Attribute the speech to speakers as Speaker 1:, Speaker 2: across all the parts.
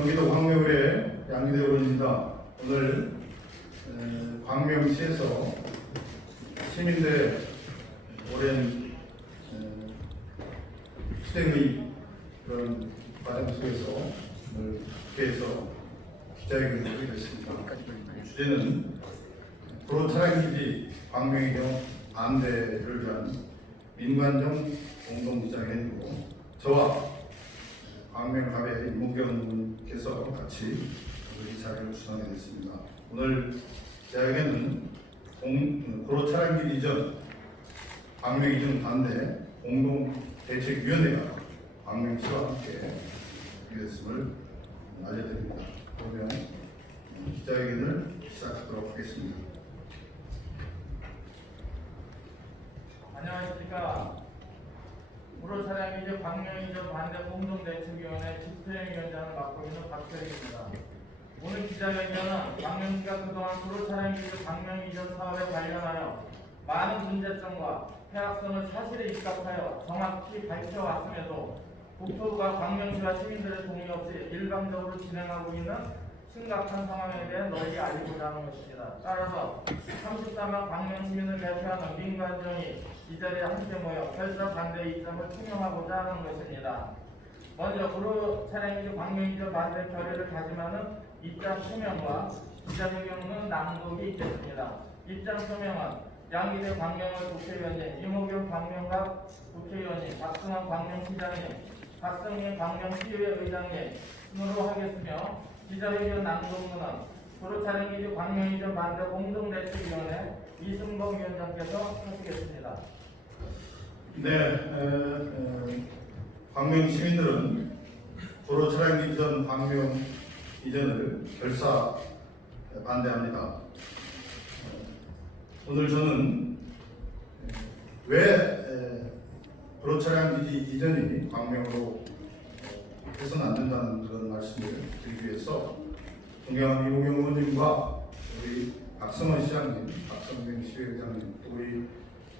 Speaker 1: 경기도 광명의 양기대 의원입니다. 오늘 에, 광명시에서 시민들의 오랜 에, 수행의 그런 과정 속에서 오늘 국회에서 기자회견을 하게 됐습니다. 주제는 도로 차량기지 광명의경 안대를 위한 민관정 공동기자회견이고 저와 광명갑의 이모경님께서 같이 이 자리를 주선하게 됐습니다. 오늘 대학에는 공, 도로 차량길 이전 광명 이전 반대 공동 대책위원회가 광명시와 함께 이랬음을 알려드립니다. 그러면 기자회견을 시작하도록 하겠습니다.
Speaker 2: 안녕하십니까. 무로 차량 이제 광명 이전 반대 공동대책위원회 집행위원장을 맡고 있는 박철익입니다. 오늘 기자회견은 광명시가 그동안 무로 차량 이전 광명 이전 사업에 관련하여 많은 문제점과 해악성을 사실에 입각하여 정확히 밝혀왔음에도 국토부가 광명시와 시민들의 동의 없이 일방적으로 진행하고 있는 심각한 상황에 대해 널리 알리고자 하는 것입니다. 따라서 33만 광명 시민을 대표하는 민관정이 이 자리에 함께 모여 결사 반대 입장을 투명하고자 하는 것입니다. 먼저 구로 차량기조 광명기조 반대 결의를 다짐하는 입장 소명과 기자회견은 낭독이 있겠습니다. 입장 소명은 양기대 광명을 국회의원님, 이모경 광명갑 국회의원님, 박승환 광명시장님, 박성민 광명시의회 의장님 순으로 하겠으며 기자회견 낭독문은 도로 차량기조 광명기조 반대 공동대책위원회 이승범 위원장께서 하시겠습니다.
Speaker 1: 네, 광명 시민들은 도로 차량 이전 광명 이전을 결사 반대합니다. 어, 오늘 저는 에, 왜 에, 도로 차량 기지 이전이 광명으로 어, 해서는 안 된다는 그런 말씀을 드리기 위해서 존경하는 이호경 의원님과 우리 박성원 시장님, 박성경 시의장님, 또 우리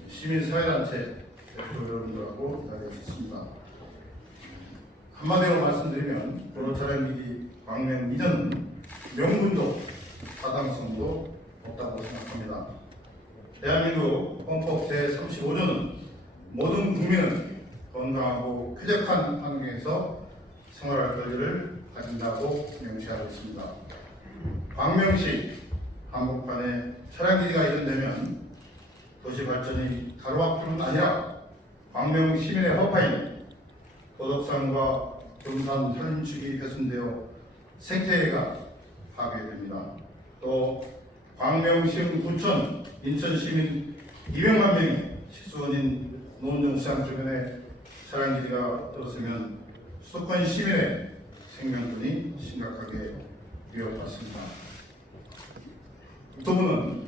Speaker 1: 시민사회단체 여러분들하고 자리에 있습니다. 한마디로 말씀드리면 차량기지 광명 이전 명분도 타당성도 없다고 생각합니다. 대한민국 헌법 제35조는 모든 국민은 건강하고 쾌적한 환경에서 생활할 권리를 가진다고 명시하고 있습니다. 광명시 한복판에 차량기지가 이전되면 도시 발전이 가로막힘은 아니라 광명 시민의 허파인 도덕산과 경산 산축이 훼손되어 생태계가 파괴됩니다. 또 광명시흥 구천 인천 시민 200만 명이 식수원인 노원정시장 주변에 차량기지가 들어서면 수도권 시민의 생명권이 심각하게 위협받습니다. 국토부는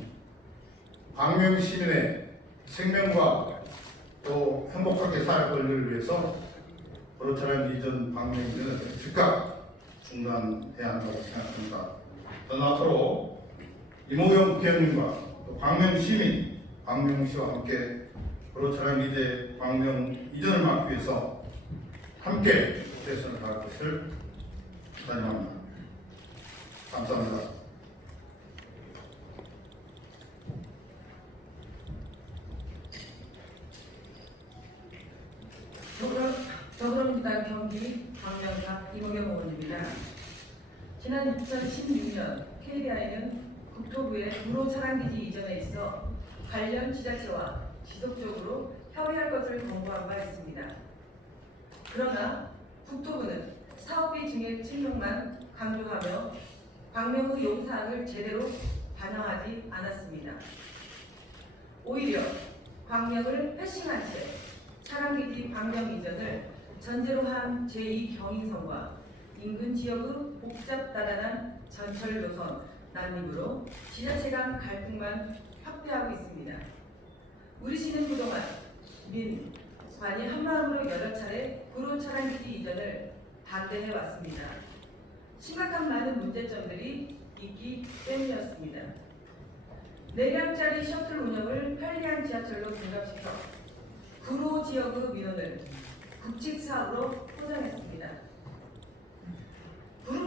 Speaker 1: 광명 시민의 생명과 또 행복하게 살 권리를 위해서 도로차량 이전 광명 이전을 즉각 중단해야 한다고 생각합니다. 저는 앞으로 이모영 국회의원님과 또 광명 시민, 광명 시와 함께 도로차량 이제 광명 이전을 막기 위해서 함께 최선을 다할 것을 기다립니다. 감사합니다.
Speaker 3: 더불어, 더불어민주당 경기 의원입니다. 지난 2016년 KDI는 국토부의 도로 차량기지 이전에 있어 관련 지자체와 지속적으로 협의할 것을 권고한 바 있습니다. 그러나 국토부는 사업비 증액 측면만 강조하며 광명의 요구사항을 제대로 반영하지 않았습니다. 오히려 광명을 패싱한 채 차량기지 광명 이전을 전제로 한 제2경인선과 인근 지역의 복잡다단한 전철 노선 난입으로 지자체 간 갈등만 확대하고 있습니다. 우리 시는 그동안 민, 관이 한마음으로 여러 차례 구로 차량기지 이전을 반대해 왔습니다. 심각한 많은 문제점들이 있기 때문이었습니다. 4량짜리 셔틀 운영을 편리한 지하철로 등급시켜 구로 지역의 민원을 국책 사업으로 포장했습니다.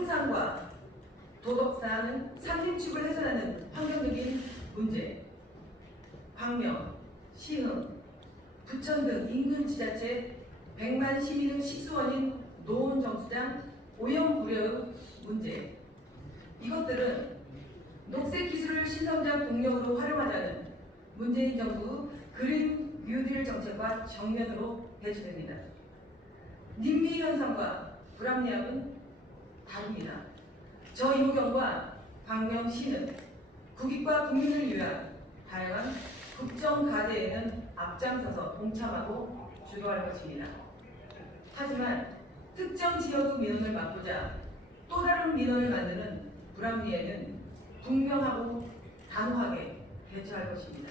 Speaker 3: 구름상 다가는 산림축을 훼손하는 환경적인 문제, 광명, 시흥, 부천 등 인근 지자체 100만 시민의 식수원인 노원 정수장 오염 우려의 문제 이것들은 녹색 기술을 신성장 동력으로 활용하자는 문재인 정부 그린 뉴딜 정책과 정면으로 배치됩니다. 님비 현상과 불합리함은 다릅니다. 저 이무경과 광명시는 국익과 국민을 위한 다양한 국정 가대에는 앞장서서 동참하고 주도할 것입니다. 하지만 특정 지역의 민원을 막고자 또 다른 민원을 만드는 불합리에는 분명하고 단호하게 대처할 것입니다.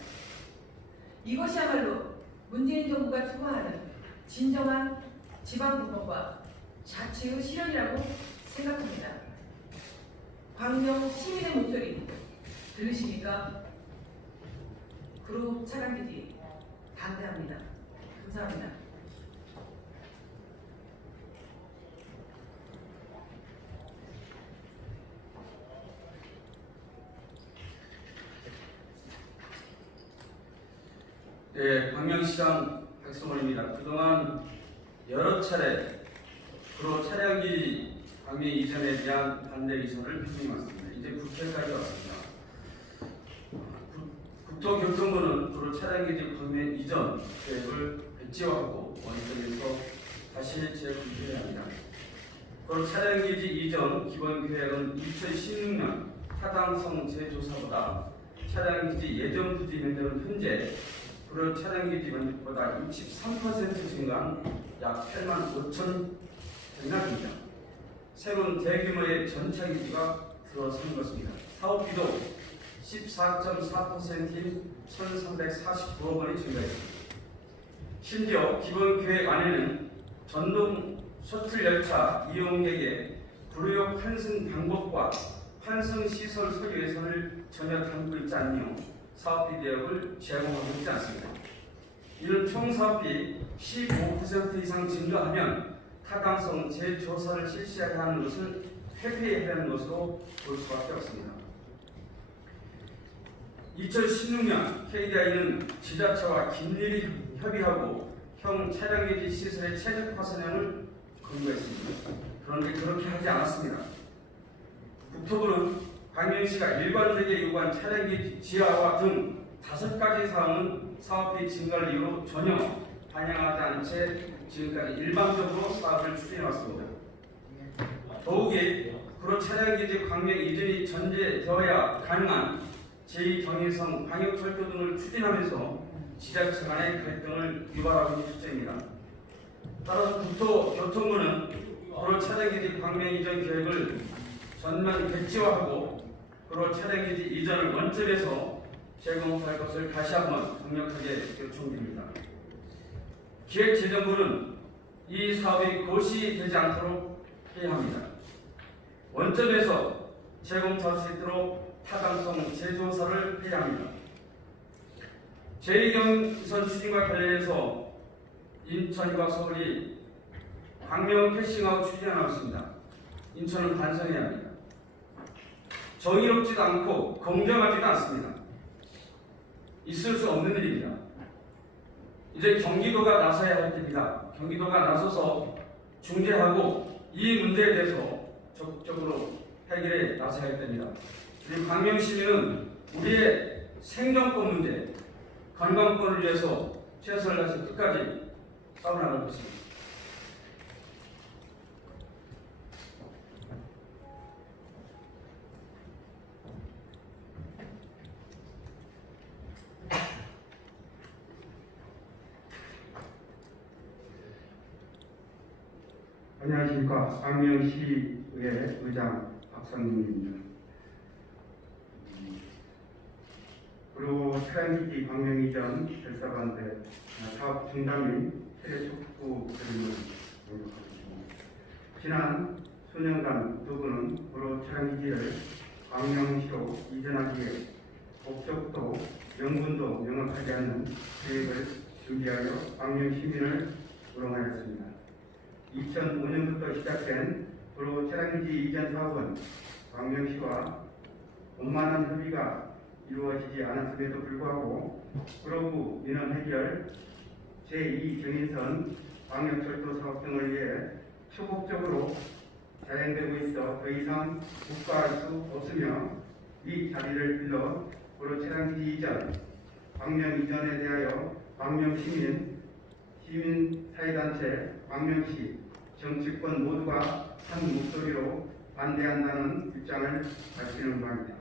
Speaker 3: 이것이야말로 문재인 정부가 추구하는 진정한 지방분권과 자치의 실현이라고 생각합니다. 광명 시민의 목소리 들으십니까? 그룹 차량기지 반대합니다. 감사합니다.
Speaker 4: 네, 광명시장 박성원입니다. 그동안 여러 차례 도로 차량기 광명 이전에 대한 반대 의사를 표명했습니다. 이제 국회까지 왔습니다. 국- 국토교통부는 도로 차량기 광명 이전 계획을 백지화하고 원점에서 다시 재구성해야 합니다. 도로 차량 기지 이전 기본 계획은 2016년 타당성 재조사보다 차량 기지 예정 부지 면적은 현재 그런 차량 기지 면적보다 63% 증가한 약 8만 5천 대납입니다. 새로운 대규모의 전차 기지가 들어선 것입니다. 사업비도 14.4%인 1,349억 원이 증가했습니다. 심지어 기본 계획 안에는 전동 셔틀 열차 이용객의 불효 환승 방법과 환승 시설 소유 예산을 전혀 담고 있지 않으며 사업비 대역을 제공하고 있지 않습니다. 이는 총 사업비 15% 이상 증가하면 타당성 재조사를 실시해야 하는 것을 회피해야 하는 것으로 볼 수밖에 없습니다. 2016년 KDI는 지자체와 긴밀히 협의하고 형 차량기지 시설의 최적화 선형을 권고했습니다. 그런데 그렇게 하지 않았습니다. 국토부는 광명시가 일관되게 요구한 차량기 지하화 등 다섯 가지 사항은 사업비 증가를 이유로 전혀 반영하지 않은 채 지금까지 일방적으로 사업을 추진해 왔습니다. 더욱이 구로 차량기지 광명 이전이 전제되어야 가능한 제2경인성 광역철도 등을 추진하면서 지자체 간의 갈등을 유발하고 있는 실정입니다. 따라서 국토교통부는 구로 차량기지 광명 이전 계획을 전면 백지화하고 그로 차량기지 이전을 원점에서 제공할 것을 다시 한번 강력하게 요청드립니다. 기획재정부는 이 사업이 고시되지 않도록 해야 합니다. 원점에서 제공할 수 있도록 타당성 재조사를 해야 합니다. 제2경선 추진과 관련해서 인천과 서울이 광명 패싱하고 추진하고 있습니다. 인천은 반성해야 합니다. 정의롭지도 않고 공정하지도 않습니다. 있을 수 없는 일입니다. 이제 경기도가 나서야 할 때입니다. 경기도가 나서서 중재하고 이 문제에 대해서 적극적으로 해결에 나서야 할 때입니다. 그리고 광명 시민은 우리의 생존권 문제, 관광권을 위해서 최선을 다해서 끝까지 싸워나갈 것입니다.
Speaker 5: 안녕하십니까. 광명시의회 의장 박선민입니다. 그리고 차량기지 광명 이전 결사반대 사업 중단 및 세례 촉구 드림을 요구하겠습니다. 지난 수년간 두 분은 도로 차량기지를 광명시로 이전하기에 목적도 명분도 명확하지 않는 계획을 준비하여 광명 시민을 우롱하였습니다. 2005년부터 시작된 도로 차량기지 이전 사업은 광명시와 원만한 협의가 이루어지지 않았음에도 불구하고 구로구 민원 해결 제2 경인선 광역철도 사업 등을 위해 초급적으로 자행되고 있어 더 이상 묵과할 수 없으며 이 자리를 빌러 구로 차량기지 이전, 광명 이전에 대하여 광명 시민, 시민사회단체, 광명시, 정치권 모두가 한 목소리로 반대한다는 입장을 밝히는 바입니다.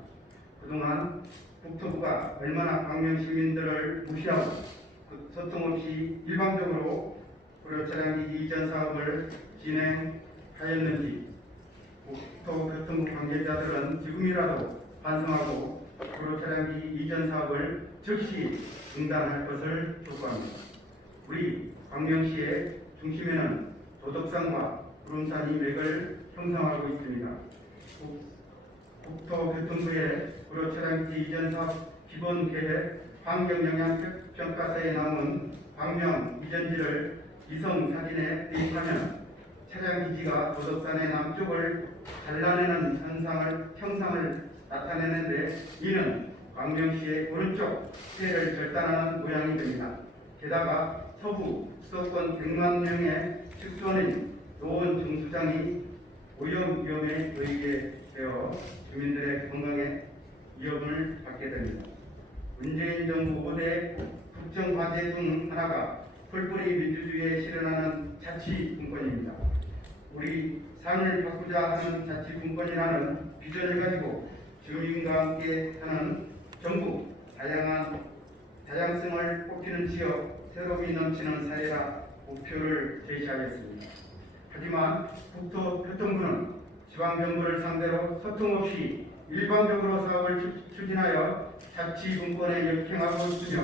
Speaker 5: 그동안 국토부가 얼마나 광명 시민들을 무시하고 그 소통 없이 일방적으로 구로 차량기지 이전 사업을 진행하였는지 국토교통부 관계자들은 지금이라도 반성하고 구로 차량기 이전 사업을 즉시 중단할 것을 촉구합니다. 우리 광명시의 중심에는 도덕산과 구름산이 맥을 형성하고 있습니다. 국- 국토교통부의 구로 차량기 이전 사업 기본 계획 환경영향평가서에 나온 광명 이전지를 위성 사진에 대입하면 차량 기지가 도덕산의 남쪽을 잘라내는 현상을 형상을 나타내는데 이는 광명시의 오른쪽 피해를 절단하는 모양이 됩니다. 게다가 서부 수도권 100만 명의 축소원인 노원 정수장이 오염 위험에 놓이게 되어 주민들의 건강에 위협을 받게 됩니다. 문재인 정부 5대 국정 과제 중 하나가 풀뿌리 민주주의에 실현하는 자치 분권입니다. 우리 삶을 바꾸자 하는 자치 분권이라는 비전을 가지고 주민과 함께 하는 정부 다양한 다양성을 꽃피는 지역 새로움이 넘치는 사회라 목표를 제시하겠습니다. 하지만 국토교통부는 지방정부를 상대로 소통 없이 일방적으로 사업을 추- 추진하여 자치 분권에 역행하고 있으며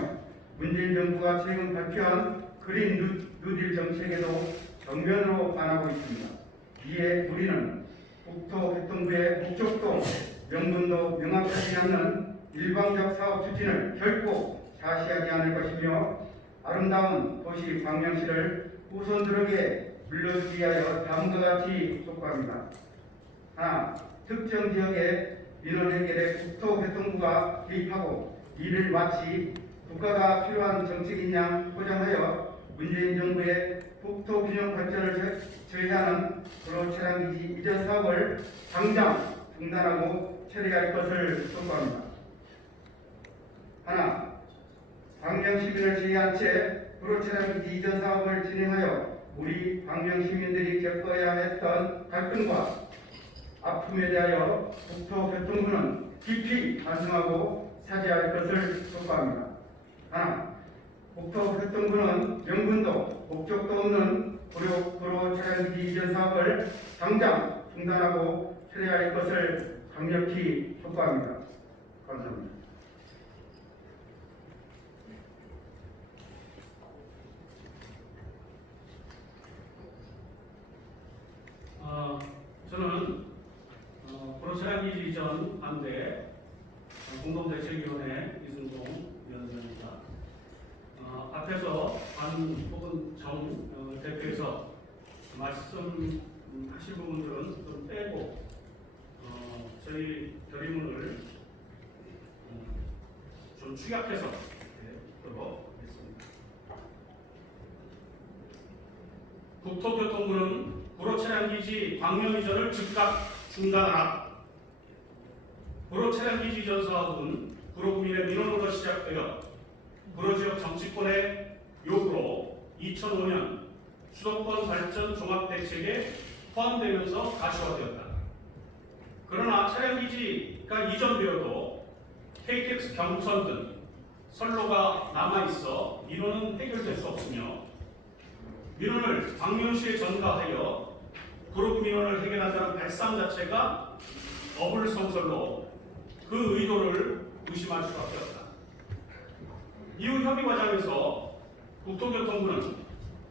Speaker 5: 문재인 정부가 최근 발표한 그린 뉴- 뉴딜 정책에도 정면으로 반하고 있습니다. 이에 우리는 국토교통부의 목적도 명분도 명확하지 않는 일방적 사업 추진을 결코 자시하지 않을 것이며 아름다운 도시 광명시를 후손들에게 물려주기 위하여 다음과 같이 촉구합니다. 하나, 특정 지역의 민원 해결에 국토교통부가 개입하고 이를 마치 국가가 필요한 정책인 양 포장하여 문재인 정부의 국토 균형 발전을 저- 저해하는 도로 차량기지 이전 사업을 당장 중단하고 처리할 것을 촉구합니다. 하나, 광명 시민을 제외한 채 차량기지 이전 사업을 진행하여 우리 광명 시민들이 겪어야 했던 갈등과 아픔에 대하여 국토교통부는 깊이 반성하고 사죄할 것을 촉구합니다. 하나, 국토교통부는 명분도 목적도 없는 고려 도로 차량기지 이전 사업을 당장 중단하고 처리할 것을 강력히 촉구합니다. 감사합니다.
Speaker 6: 어, 저는 어, 프로세라기지 이전 반대 어, 공동대책위원회 이승동 위원장입니다. 어, 앞에서 반 혹은 정 어, 대표에서 말씀하실 부분들은 좀 빼고 어, 저희 결의문을 음, 좀 축약해서 예, 들어보겠습니다. 국토교통부는 구로 차량기지 광명 이전을 즉각 중단하라. 구로 차량기지 이전 사업은 구로 구민의 민원으로 시작되어 구로 지역 정치권의 요구로 2005년 수도권 발전 종합대책에 포함되면서 가시화되었다. 그러나 차량기지가 이전되어도 KTX 경부선 등 선로가 남아있어 민원은 해결될 수 없으며 민원을 광명시에 전가하여 그룹 민원을 해결한다는 발상 자체가 어불성설로 그 의도를 의심할 수밖에 없다. 이후 협의 과정에서 국토교통부는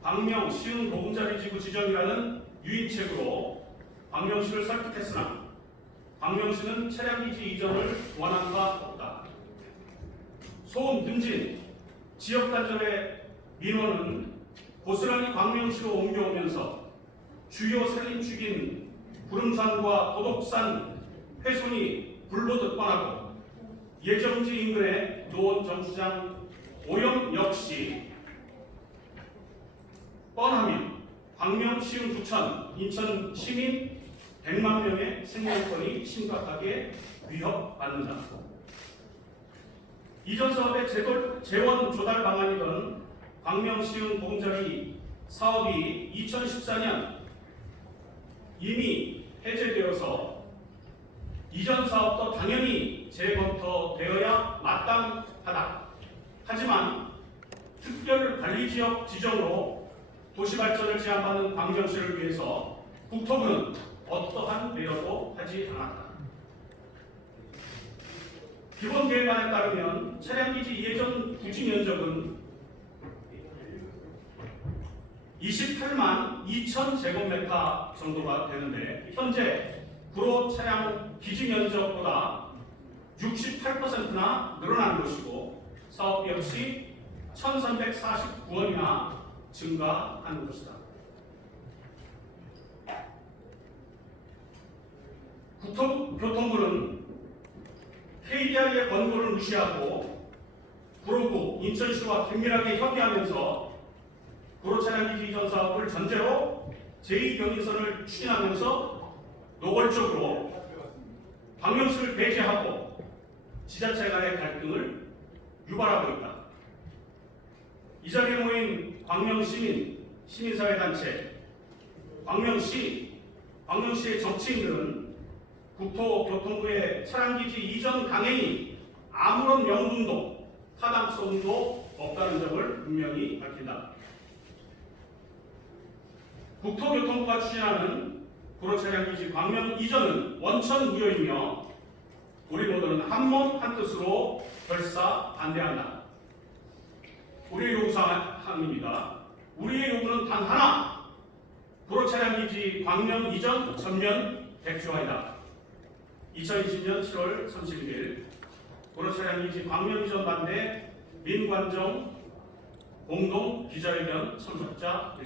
Speaker 6: 광명 시흥 보금자리 지구 지정이라는 유인책으로 광명시를 설득했으나 광명시는 차량기지 이전을 원한 바 없다. 소음 등진 지역 단절의 민원은 고스란히 광명시로 옮겨오면서 주요 산림 축인 구름산과 도덕산 훼손이 불보듯 뻔하고 예정지 인근의 노원 정수장 오염 역시 뻔하며 광명 시흥 부천 인천 시민 100만 명의 생명권이 심각하게 위협받는다. 이전 사업의 재돌- 재원 조달 방안이던 광명 시흥 공자리 사업이 2014년 이미 해제되어서 이전 사업도 당연히 재검토되어야 마땅하다. 하지만 특별 관리지역 지정으로 도시발전을 제한받는 광명시를 위해서 국토부는 어떠한 배려도 하지 않았다. 기본계획안에 따르면 차량기지 예전 부지 면적은 28만 2천 제곱미터 정도가 되는데 현재 구로 차량 기지 면적보다 68%나 늘어난 것이고 사업비 역시 1,349원이나 증가한 것이다. 국토교통부는 KDI의 권고를 무시하고 구로구 인천시와 긴밀하게 협의하면서 구로 차량 기지 이전 사업을 전제로 제2경인선을 추진하면서 노골적으로 방명수를 배제하고 지자체 간의 갈등을 유발하고 있다. 이 자리에 모인 광명시민, 시민사회단체, 광명시, 광명시의 정치인들은 국토교통부의 차량기지 이전 강행이 아무런 명분도 타당성도 없다는 점을 분명히 밝힌다. 국토교통부가 추진하는 구로 차량기지 광명 이전은 원천 무효이며 우리 모두는 한몸 한뜻으로 결사 반대한다. 우리의 요구사항입니다. 우리의 요구는 단 하나. 구로 차량기지 광명 이전 전면 백지화이다. 2020년 7월 31일 구로 차량기지 광명 이전 반대 민관정 공동 기자회견 참석자